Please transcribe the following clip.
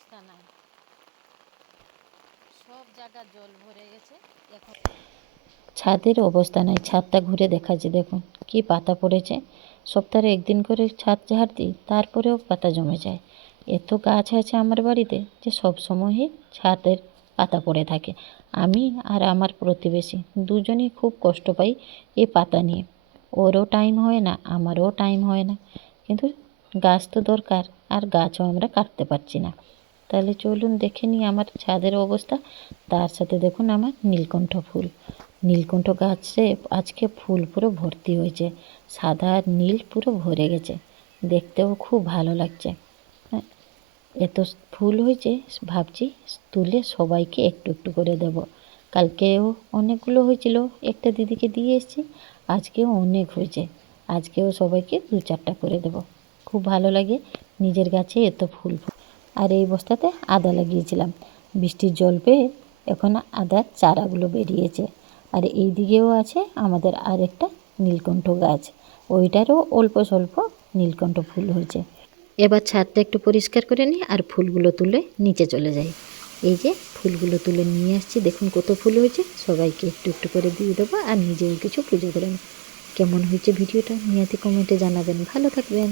অবস্থা নাই, সব জায়গা জল ভরে গেছে। এখন ছাদের অবস্থা নাই, ছাদটা ঘুরে দেখাচ্ছে, দেখুন কি পাতা পড়েছে। সপ্তাহে একদিন করে ছাদ ঝাড় দিই, তারপরেও পাতা জমে যায়। এত গাছ আছে আমার বাড়িতে যে সব সময়ই ছাদের পাতা পড়ে থাকে। আমি আর আমার প্রতিবেশী দুজনেই খুব কষ্ট পাই এই পাতা নিয়ে। ওরও টাইম হয় না, আমারও টাইম হয় না, কিন্তু গাছ তো দরকার, আর গাছও আমরা কাটতে পারছি না। তাহলে চলুন দেখে নিই আমার ছাদের অবস্থা। তার সাথে দেখুন আমার নীলকণ্ঠ ফুল, নীলকণ্ঠ গাছে আজকে ফুল পুরো ভর্তি হয়েছে, সাদা আর নীল পুরো ভরে গেছে, দেখতেও খুব ভালো লাগছে। হ্যাঁ, এত ফুল হয়েছে, ভাবছি তুলে সবাইকে একটু একটু করে দেব। কালকেও অনেকগুলো হয়েছিল, একটা দিদিকে দিয়ে এসেছি, আজকেও অনেক হয়েছে, আজকেও সবাইকে 2-4টা করে দেব। খুব ভালো লাগে নিজের গাছে এত ফুল। আর এই বস্তাতে আদা লাগিয়েছিলাম, বৃষ্টির জল পেয়ে এখন আদার চারাগুলো বেরিয়েছে। আর এই দিকেও আছে আমাদের আরেকটা নীলকণ্ঠ গাছ, ওইটারও অল্প স্বল্প নীলকণ্ঠ ফুল হয়েছে। এবার ছাদটা একটু পরিষ্কার করে নিই আর ফুলগুলো তুলে নিচে চলে যাই। এই যে ফুলগুলো তুলে নিয়ে আসছি, দেখুন কত ফুল হয়েছে, সবাইকে একটু একটু করে দিয়ে দেবো আর নিজেও কিছু পুজো করে নেব। কেমন হয়েছে ভিডিওটা নিহাতি কমেন্টে জানাবেন। ভালো থাকবেন।